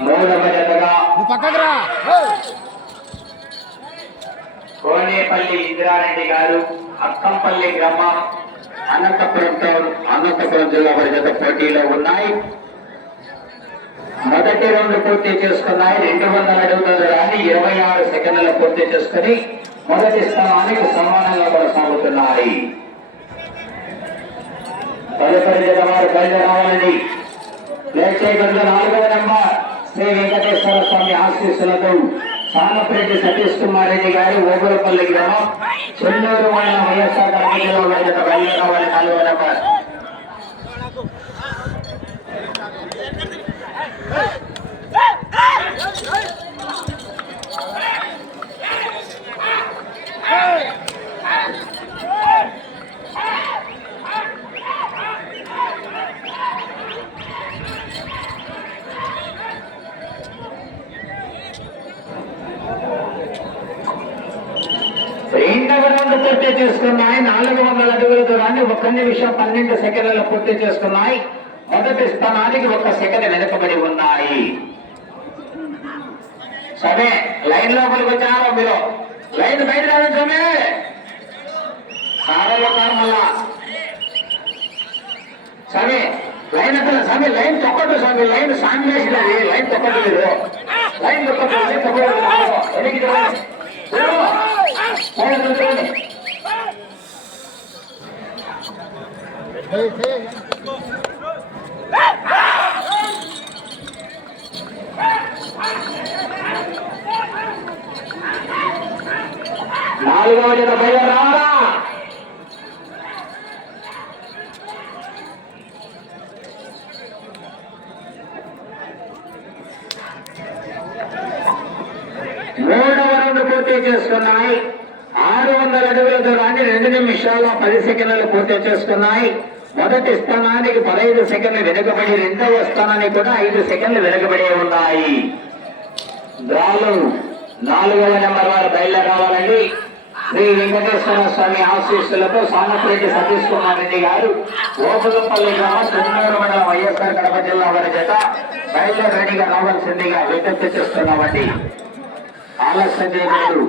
నువ్వు పక్కకు రా. కోనేపల్లి ఇందిరారెడ్డి గారు అక్కంపల్లి గ్రామం అనంతపురం టౌన్ అనంతపురం జిల్లా వారి జత పోటీలో ఉన్నాయి. మొదటి రౌండ్ పూర్తి చేసుకున్నాయి. రెండు వందల అడుగుల దూరాన్ని ఇరవై ఆరు సెకండ్ల పూర్తి చేసుకుని మొదటి స్థానానికి సమానంగా కొనసాగుతున్నాయి తదుపరి జత వారు బయలుదేరావాలని లేట్ నాలుగవ నెంబర్ శ్రీ వెంకటేశ్వర స్వామి ఆశీస్సులతో సామప్రెడ్డి సతీష్ కుమార్ రెడ్డి గారు ఓగులపల్లి గ్రామం చెన్నూరు మండలం వైఎస్ఆర్ కాంగ్రెస్లో వెళ్ళిన బయలుదేరావాలి నాలుగవ నెంబర్ Hey! పూర్తి చేసుకున్నాయి. నాలుగు వందల అడుగుల దూరాన్ని ఒక్క నిమిషం పన్నెండు సెకండ్లలో పూర్తి చేసుకున్నాయి. మొదటి స్థానానికి ఒక సెకండ్ వెనుకబడి ఉన్నాయి. సరే లైన్ లోపలికి వచ్చారో మీరు లైన్ బయట రావడం స్వామి. సారలో కారు మళ్ళా. లైన్ అక్కడ స్వామి లైన్ తొక్కట్టు స్వామి లైన్ స్వామి వేసినది లైన్ తొక్కట్టు లేదు. లైన్ తొక్కట్టు లైన్ తొక్కదు వెనక్కి తిరగండి. తిరగండి. లైన్ తిరగండి. ఏయ్, ఏయ్. నాలుగవ జత బయలు రావాలా మూడవ రౌండ్ పూర్తి చేసుకున్నాయి ఆరు వందల అడుగుల దూరాన్ని రెండు నిమిషాల పది సెకండ్లు పూర్తి చేసుకున్నాయి మొదటి స్థానానికి పదహైదు సెకండ్లు వెనుకబడి రెండవ స్థానానికి కూడా ఐదు సెకండ్లు వెనుకబడి ఉన్నాయి డ్రాలు నాలుగవ నెంబర్ వారు బయలుదేరి రావాలండి శ్రీ వెంకటేశ్వర స్వామి ఆశీస్సులతో సానపరెడ్డి సతీష్ కుమార్ రెడ్డి గారు ఓపులపల్లి గ్రామ తుమ్మూరు మండలం వైఎస్ఆర్ కడప జిల్లా వారి చేత బయలుదేరడిగా రావాల్సిందిగా విజ్ఞప్తి చేస్తున్నామండి. ఆలస్యం చేయలేదు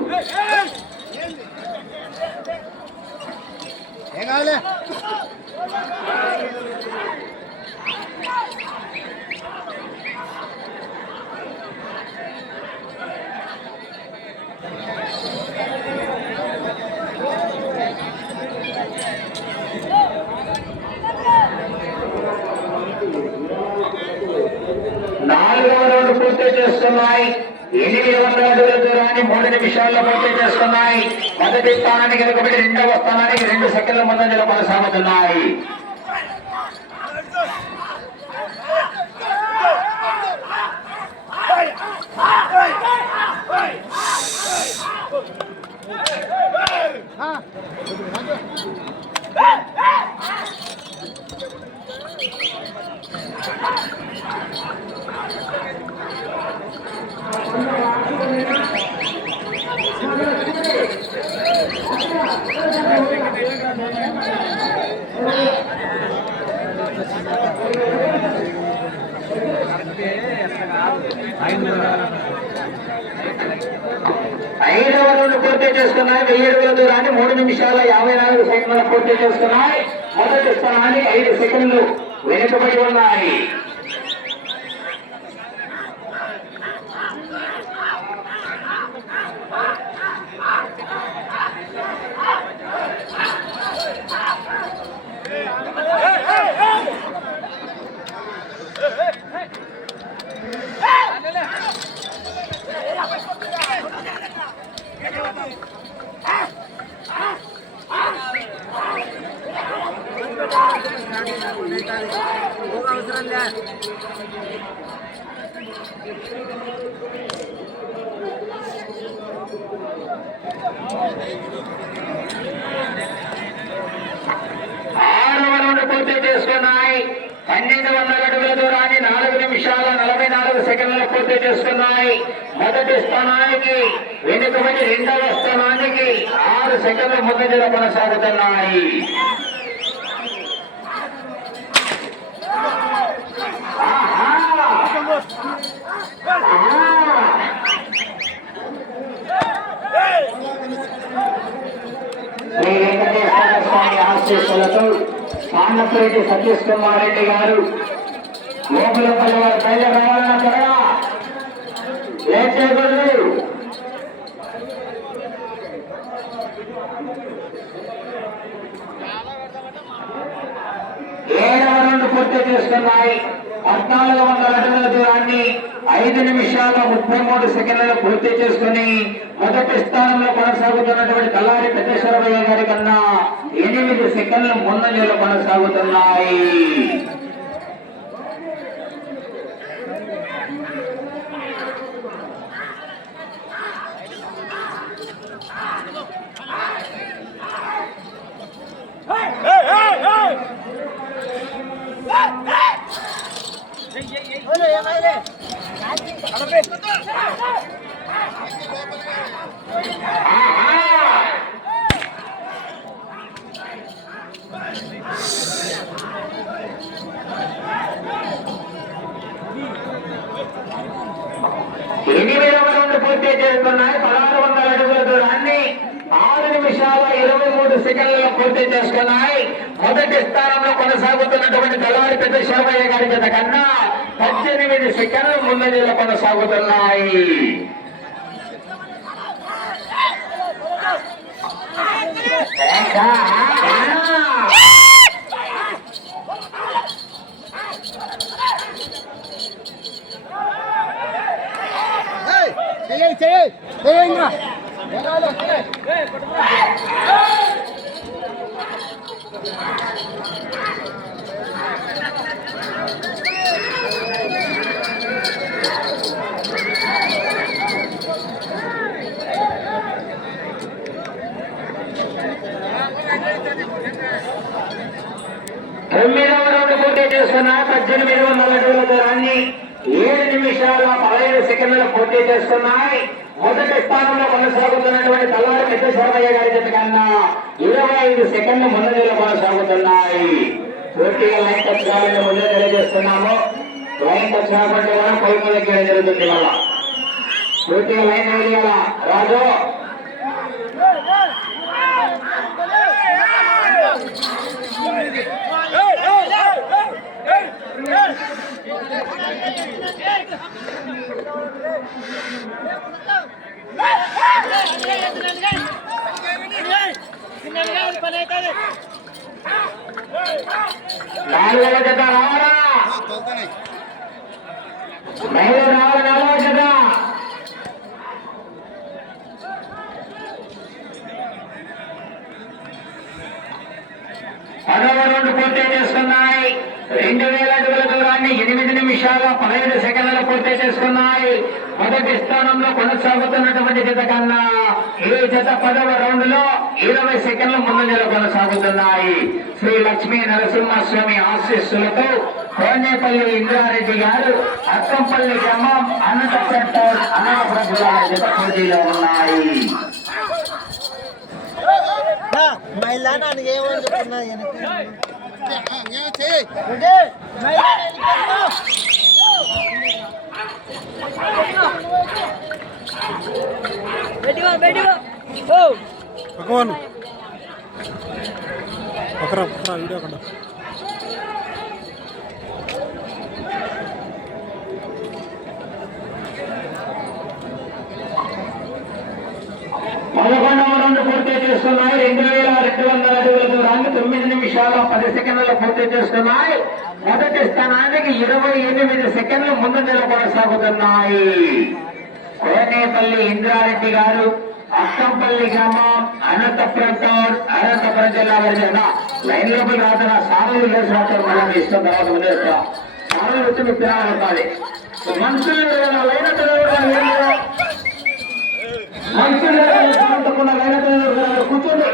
ఏం కావాలి నాలుగవ రౌండ్ పూర్తి చేస్తున్నాయి. ఎనిమిది వందల అడుగుల దూరాన్ని మూడు నిమిషాల్లో పూర్తి చేస్తున్నాయి. మొదటి స్థానానికి ఒకటి రెండవ స్థానానికి రెండు సెకండ్ల ముందంజలో కొనసాగుతున్నాయి ఆ. ఐదవ రౌండ్ పూర్తి చేసుకున్నాయి వెయ్యి దూరాన్ని మూడు నిమిషాల యాభై నాలుగు సెకండ్ల పూర్తి చేస్తున్నాయి. మొదటి స్థానాన్ని ఐదు సెకండ్లు వెనుకబడి ఉన్నాయి అవసరం లేదు సెకండ్లు పూర్తి చేసుకున్నాయి. మొదటి స్థానానికి వెనుకబడి రెండవ స్థానానికి ఆరు సెకండ్లు ముందంజలో కొనసాగుతున్నాయి. వెంకటేశ్వర స్వామి ఆశీస్సులతో పాండపరెడ్డి సతీష్ కుమార్ రెడ్డి గారు లోపలపల్లి వారి పైన రావాలన్న త్వరగా. లేచేయకూడదు ఏడవ రౌండ్ పూర్తి చేసుకున్నాయి పద్నాలుగు వందల అడుగుల దూరాన్ని ఐదు నిమిషాల ముప్పై మూడు సెకండ్లలో పూర్తి చేసుకుని మొదటి స్థానంలో కొనసాగుతున్నటువంటి కల్లారి పెద్దశ్వరమయ్య గారి కన్నా ఎనిమిది సెకండ్లు ముందంజలో కొనసాగుతున్నాయి Hey! ఎనిమిదవ రౌండ్ పూర్తి చేసుకున్నాయి పదహారు వందల అడుగుల దూరాన్ని ఆరు నిమిషాల ఇరవై మూడు సెకండ్లలో పూర్తి చేసుకున్నాయి. మొదటి స్థానంలో కొనసాగుతున్నటువంటి తెల్లవారి పెద్ద శోభయ్య గారి జత కన్నా పద్దెనిమిది సెకండ్లు ముందంజలో కొనసాగుతున్నాయి. చేస్తున్న పద్దెనిమిది వందల అడుగుల దూరాన్ని ఏడు నిమిషాల పదహైదు సెకండ్లు పోటీ చేస్తున్నాయి మొదటి స్థానంలో కొనసాగుతున్నటువంటి తల్లారి పెద్ద శర్మయ్య గారి జత కన్నా ఇరవై ఐదు సెకండ్లు ముందంజలో కొనసాగుతున్నాయి పూర్తిగా లైన్ టచ్ కావాలని ముందే తెలియజేస్తున్నాము లైన్ టచ్ కాకుండా కూడా పైపు దగ్గర జరుగుతుంది వల్ల పూర్తిగా లైన్ వేయాల రాజు Thank you. నాలుగవ జత రావాలా మహిళ రావాలి నాలుగవ జత పదవ రెండు పూర్తి చేసుకున్నాయి రెండు వేల సమయాన్ని ఎనిమిది నిమిషాల పదహైదు సెకండ్లు పూర్తి చేసుకున్నాయి. మొదటి స్థానంలో కొనసాగుతున్నటువంటి జత కన్నా ఈ జత పదవ రౌండ్లో ఇరవై సెకండ్ల ముందంజలో కొనసాగుతున్నాయి. శ్రీ లక్ష్మీ నరసింహస్వామి ఆశీస్సులతో కోనేపల్లి ఇంద్రారెడ్డి గారు అక్కంపల్లి గ్రామం అనంత సెంటర్ జత పోటీలో ఉన్నాయి. మహిళా నాకు ఏమని చెప్తున్నా భగవాన్ పక్కరా పక్కరా వీడియో కండ పదకొండవ రౌండ్ పూర్తి చేసుకున్నాయి రెండు వేల రెండు వందల అడుగుల దూరాన్ని తొమ్మిది నిమిషాల పది సెకండ్లు పూర్తి చేసుకున్నాయి మొదటి స్థానానికి ఇరవై ఎనిమిది సెకండ్లు ముందంజలో కొనసాగుతున్నాయి. కోనేపల్లి ఇంద్రారెడ్డి గారు అక్కంపల్లి గ్రామం అనంతపురం టౌన్ అనంతపురం జిల్లా వరకు లైన్ లోపల రాసిన సాగులు లేచి మనం ఇష్టం తర్వాత ముందు వస్తాం సాగులు వచ్చి మీకు తినాలి మనుషులు లైన్ మంచిగా కూర్చోండి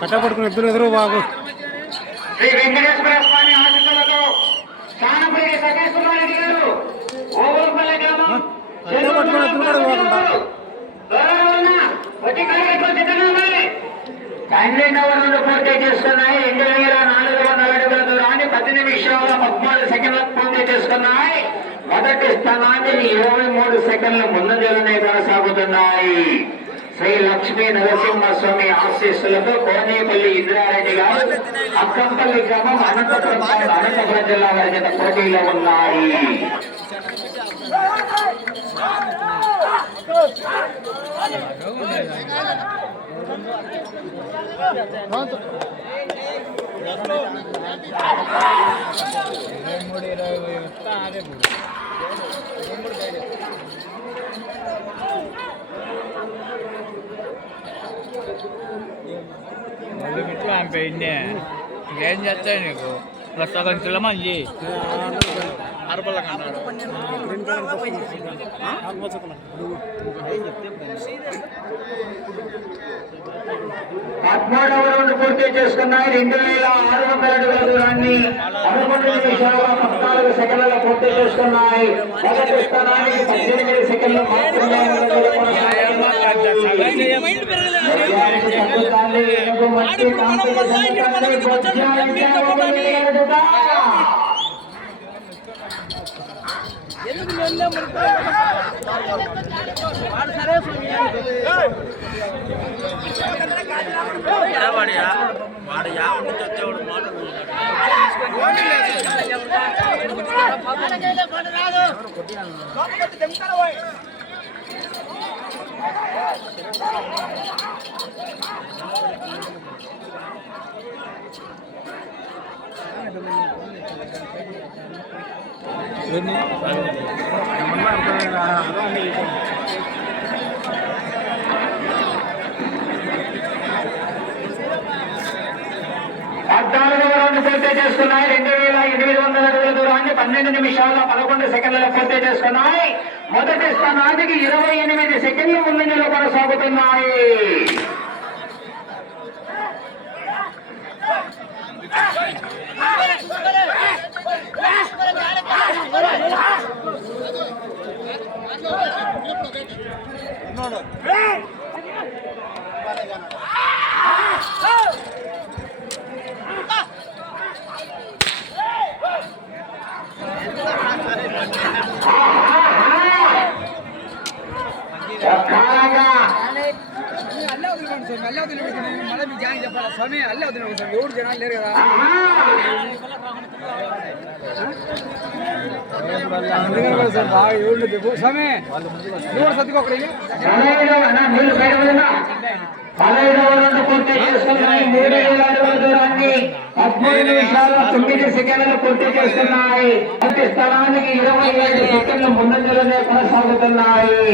కట్ట పట్టుకుని ఇద్దరు ఎదురు బాగు. శ్రీ వెంకటేశ్వర స్వామి ఆశీస్సులతో చానపల్లి సకేశ్వరానికి కుమార్ రెడ్డి గారు ఓగులపల్లి గ్రామం కట్ట పట్టుకుని ఎత్తుకున్నాడు బాగుంటా పన్నెండవ నుండి పూర్తి చేస్తున్నాయి. రెండు వేల నాలుగు వందల అడుగుల దూరాన్ని పది నిమిషాల పద్నాలుగు సెకండ్ల పూర్తి మొదటి స్థానాన్ని ఇరవై మూడు సెకండ్ల ముందంజలనే కొనసాగుతున్నాయి. శ్రీ లక్ష్మీ నరసింహస్వామి ఆశీస్సులతో కోనేపల్లి ఇంద్రారెడ్డి గారు అక్కంపల్లి గ్రామం అనంతపురం అనంతపురం జిల్లా వారి చేత పోటీలో ఉన్నాయి. మళ్ళీ మిట్లు పంపేయండి ఇంకేం చేస్తాయి నీకు? ప్రస్తుతం సగం కిలో మంది అన్నాడు పద్మూడవ రౌండ్ పూర్తి చేసుకున్నాయి. రెండు వేల ఆరు వందల అడుగుల దూరాన్ని పదకొండు నిమిషాల పద్నాలుగు సెకండ్ల పూర్తి చేసుకున్నాయి. మొదటి స్థానానికి పద్దెనిమిది సెకండ్లు మాత్రమే ఎదుట. వాడు యా- వాడు యాభై నుంచి వచ్చేవాడు మాట పద్నాలుగవ రౌండ్ పూర్తి చేసుకున్నాయి. రెండు వేల ఎనిమిది వందల అడుగుల దూరాన్ని పన్నెండు నిమిషాల పదకొండు సెకండ్లలో పూర్తి చేసుకున్నాయి. మొదటి స్థానానికి ఇరవై ఎనిమిది సెకండ్లు ముందంజలో కొనసాగుతున్నాయి స్వామి అల్లే వదిలిపెట్టండి మళ్ళీ మీకు జాయిన్ చెప్పాలి స్వామి అల్లే వదిలిపెట్టండి స్వామి ఎవరు జనాలు లేరు కదా అందుకని కదా సార్ బాగా ఎవరు చెప్పు స్వామి నువ్వు సర్దుకోకడి పదహైదవ పూర్తి చేసుకున్నాయి మూడు వేల అడుగుల దూరాన్ని పదమూడు నిమిషాల తొమ్మిది సెకండ్లు పూర్తి చేస్తున్నాయి. ప్రతి స్థలానికి ఇరవై ఐదు సెకండ్లు ముందంజలోనే కొనసాగుతున్నాయి.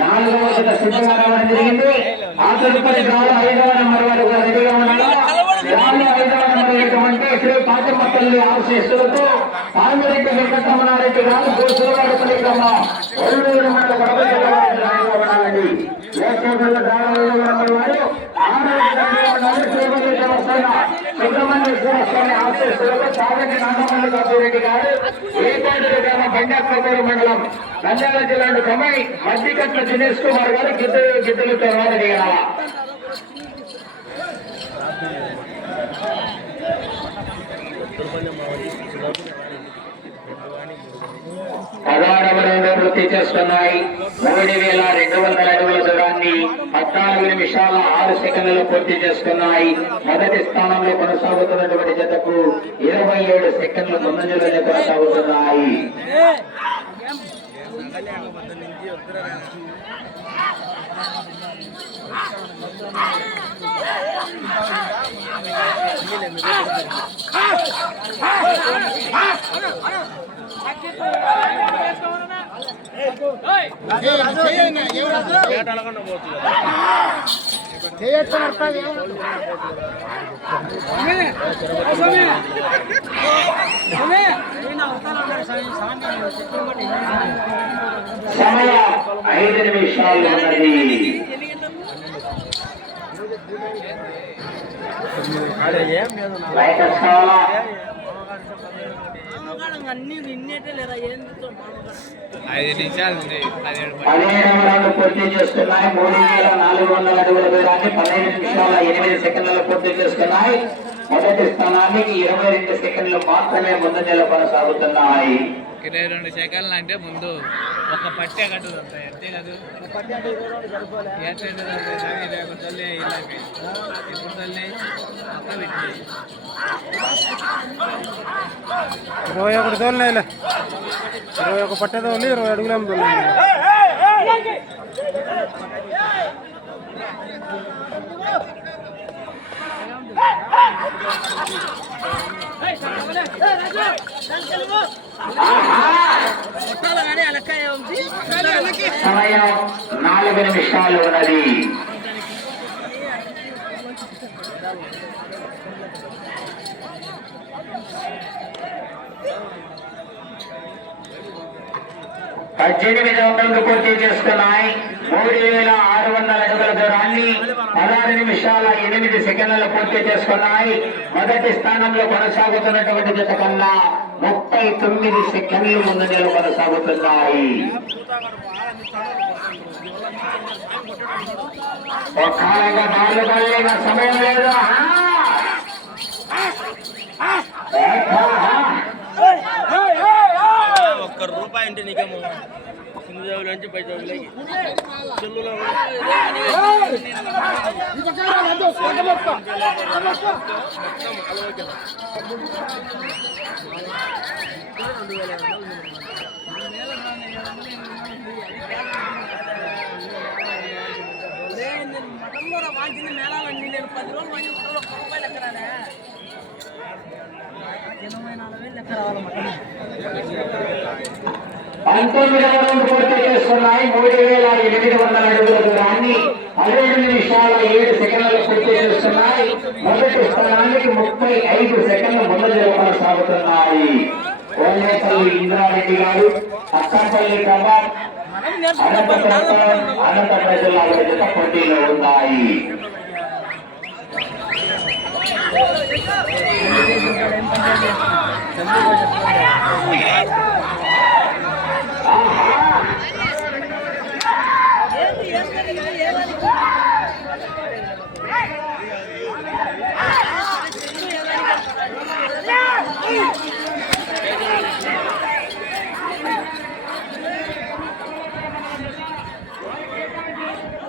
నాలుగవ సిద్ధంగా రావడం జరిగింది. ఆ తదుపరి గాలు ఐదవ నెంబర్ వారు కూడా రెడీగా ఉన్నారు గాలు ఐదవ నెంబర్ అయినటువంటి శ్రీ పాతమ్మ తల్లి ఆశీస్సులతో పామిరెడ్డి వెంకటరమణారెడ్డి గారు గోసులవాడపల్లి గ్రామం ఒల్లూరు మండల కడప జిల్లా వారు రెడీగా ఉన్నారండి లోక్సభలో గాలు ఐదవ నెంబర్ వారు. ఆరవ రెడీగా ఉన్నారు శ్రీమతి దేవస్థాన సుబ్రహ్మణ్యేశ్వర స్వామి ఆశీస్సులతో చాగంటి నాగమల్లి కాపిరెడ్డి గారు ఏపాటి గ్రామం బండాపూర్ మండలం నంద్యాల జిల్లా కమై మధ్యకట్ల దినేష్ కుమార్ గారు గిద్దలు గిద్దలు తర్వాత దిగాల వృత్తి చేస్తున్నాయి. మూడు వేల రెండు వందల అడుగుల దూరాన్ని పద్నాలుగు నిమిషాల ఆరు సెకండ్లలో పూర్తి చేస్తున్నాయి. మొదటి స్థానంలో కొనసాగుతున్నటువంటి జతకు ఇరవై ఏడు సెకండ్ల ముందంజలోనే కొనసాగుతున్నాయి. సమయ ఐదు నిమిషాలు ఉన్నది ఐదు నిమిషాలు ఉంది. పదిహేడు రౌండ్లు పూర్తి మూడు వేల నాలుగు వందల అడుగుల దూరాన్ని పదిహేను నిమిషాల ఎనిమిది సెకండ్లు పూర్తి చేస్తున్నాయి. మొదటి స్థానానికి ఇరవై రెండు సెకండ్లు మాత్రమే ముందంజలో కొనసాగుతున్నాయి ఇరవై రెండు సెకండ్లు అంటే ముందు ఒక పట్టే కట్టదు అంత అంతే కదా ఎంత ఇప్పుడు తల్లి ఇలాగే ఇప్పుడు తల్లి అక్క పెట్టి ఇరవై ఒకటి తోలినాయిలే ఇరవై ఒక పట్టే తోలి ఇరవై అడుగులేం తోలి కానీ అలక్కాయ ఉంది సమయం నాలుగు నిమిషాలు ఉన్నది పద్దెనిమిది రౌండ్లు పూర్తి చేస్తున్నాయి మూడు వేల ఆరు వందల అడుగుల దూరాన్ని పదహారు నిమిషాల ఎనిమిది సెకండ్లు పూర్తి చేసుకున్నాయి. మొదటి స్థానంలో కొనసాగుతున్నటువంటి జత కన్నా ముప్పై తొమ్మిది సెకండ్లు ముందంజలో కొనసాగుతున్నాయి. ఒక్కగా నాలుగు సమయం లేదు? ఒక్క రూపాయి అంటే నీకేమో. కింద జేబులో నుంచి పై జేబులోకి చెల్లులో మఠంలో వాంచింది మేళాలన్నీ నేను పది రోజులు వాంచిన మఠంలో ఒక్క రూపాయలు ఎక్కడానే ఎనభై నాలుగు వేలు లెక్క రావాలి మఠం పంతొమ్మిది రౌండ్లు పూర్తి చేస్తున్నాయి మూడు వేల ఎనిమిది వందల అడుగుల దూరాన్ని పదిహేడు నిమిషాల ఏడు సెకండ్లు పూర్తి చేస్తున్నాయి మొదటి స్థానానికి ముప్పై ఐదు సెకండ్లు ముందంజలో కొనసాగుతున్నాయి. కోనేపల్లి ఇంద్రారెడ్డి గారు అక్కంపల్లి కబాబ్ అనంతపురం అనంతపురం జిల్లాల జత పోటీలో ఉన్నాయి.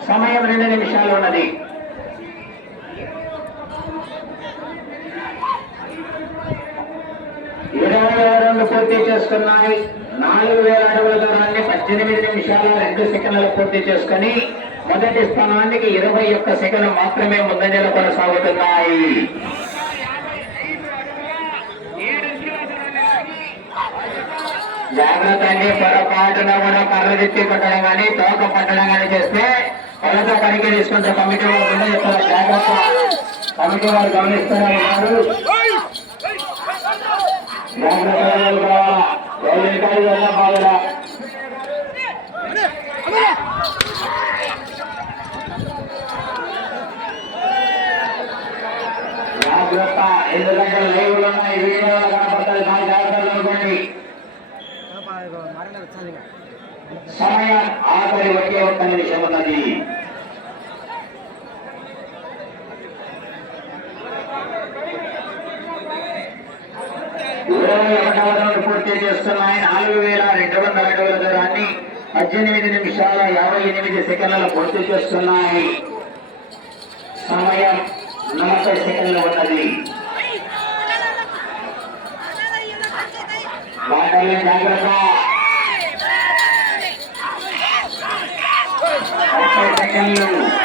సమయం రెండు నిమిషాలు ఉన్నది. ఇరవై రెండు పూర్తి చేసుకున్నాయి. నాలుగు వేల అడుగుల పద్దెనిమిది నిమిషాల రెండు సెకండ్లు పూర్తి చేసుకుని మొదటి స్థానానికి ఇరవై ఒక్క సెకండ్ మాత్రమే ముందంజలు కొనసాగుతున్నాయి. జాగ్రత్త అండి పొరపాటున కూడా కర్ర తిప్పి కొట్టడం కానీ తోక పట్టడం కానీ చేస్తే వాళ్ళతో పనికి తీసుకుంటే కమిటీ వారు కూడా ఇక్కడ జాగ్రత్త. కమిటీ వారు గమనిస్తూనే ఉన్నారు జాగ్రత్త. జాగ్రత్త ఎందుకంటే ఉన్నాయి వీడియోలు కనపడతాయి జాగ్రత్తలు అనుకోండి సమయం ఆఖరి ఒకే ఒక్క నిమిషం ఉన్నది ఇరవై ఒకటవ రౌండ్ పూర్తి చేస్తున్నాయి. నాలుగు వేల రెండు వందల అడుగుల దూరాన్ని పద్దెనిమిది నిమిషాల యాభై ఎనిమిది సెకండ్ల పూర్తి చేస్తున్నాయి. సమయం నలభై సెకండ్లు ఉన్నది. వాటిని జాగ్రత్త. ముప్పై సెకండ్లు.